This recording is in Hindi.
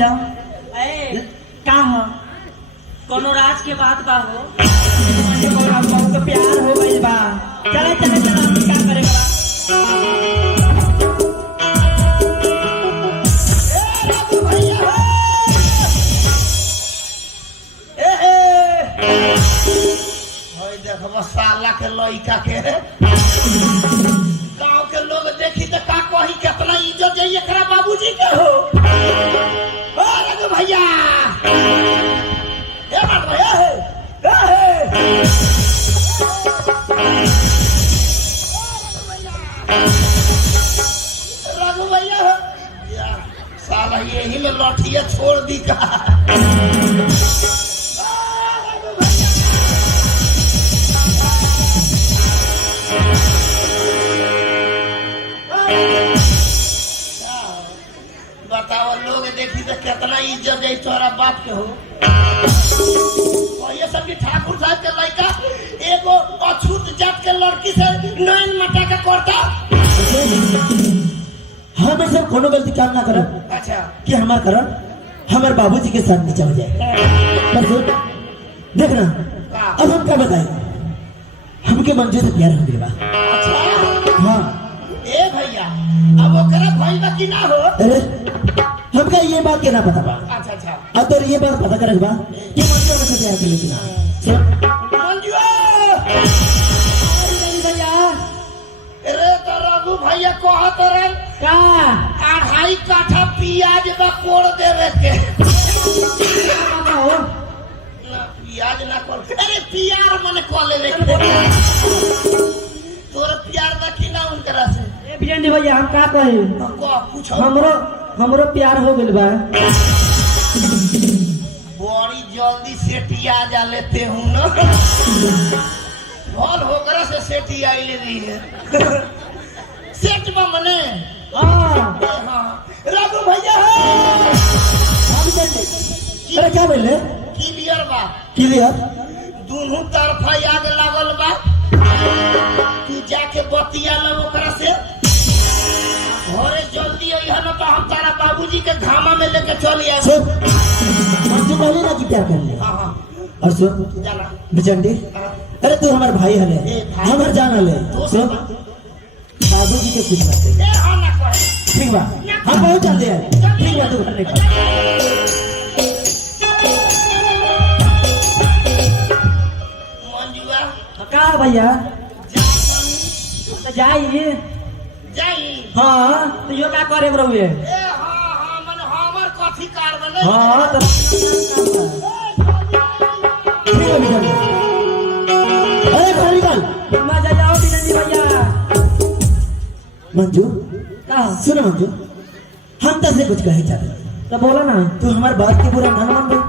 भैया ए, का हो कोनो राज के बात बा हो। बहुत तो प्यार हो गई बा। चले चले चले हम क्या करेगा देखो साला के लइका के गांव के लोग देखी तो का कही कितना इज्जत है एकरा बाबूजी के हो। ओ रघु भैया ए बात भैया है रघु भैया या साला यही में लठिया छोड़ दी का। बताओ लोग देखी तो कितना इज्जत है तोरा बाप के हो। ये सब ठाकुर साहब के लड़का एगो अछूत जात के लड़की से नैन मटा के करता। हम ऐसे कोनो गलती काम ना करो। अच्छा कि हमार करण हमारे बाबूजी के साथ नहीं चल जाए। देखना अब हम क्या बताए हमके मंजू से प्यार हो गया। अच्छा हाँ ए भैया अब ओकरा भाई बा कि ना हो। अरे हमका ये बात के ना पता बा। अच्छा अच्छा अब तो ये बात पता करे बा कि मंजू के साथ प्यार कर लेकिन मंजू भैया अरे तो रघु भैया कहत रहे का 2.5 काठा पियाज बा कोड़ देवे के। हो ना पियाज ना कोड़ अरे प्यार मन को लेवे के। तोर प्यार बा कि ना उनकरा से ए वीरेंद्र भैया हम का कही को पूछो। हमरो प्यार हो गइल बा। बड़ी जल्दी सेटिया जा लेते हूँ ना भल होकर से सेटी आई ले रही है सेट बा मने। हां रघु भैया अरे क्या बोले क्लियर बा क्लियर दोनों तरफा आग लागल बा। तू जाके बतिया लो ओकरा से घरे जल्दी आई है ना तो हम तारा बाबूजी के घामा में लेके चल आए। सुन मंजू पहले ना कि प्यार कर ले। हाँ हाँ और सुन जाना बिचंडी अरे तू हमारे भाई हले भाई। हमार जान हले सुन बाबूजी के कुछ मत ए हाँ ना करे ठीक बा हम बहुत जल्दी आए ठीक बा तू घर निकल। मंजुआ का भैया जा जाई जाई हां तो यो का करे बरुए। ए हाँ हाँ मन हमर कथी कार बने। हां तो ठीक है बिचंडी अरे घर निकल मजा जाओ वीरेंद्र भैया। मंजू का सुन मंजू हम तो से कुछ कहे चाहते तो बोला ना तू हमारे बात की बुरा ना मान।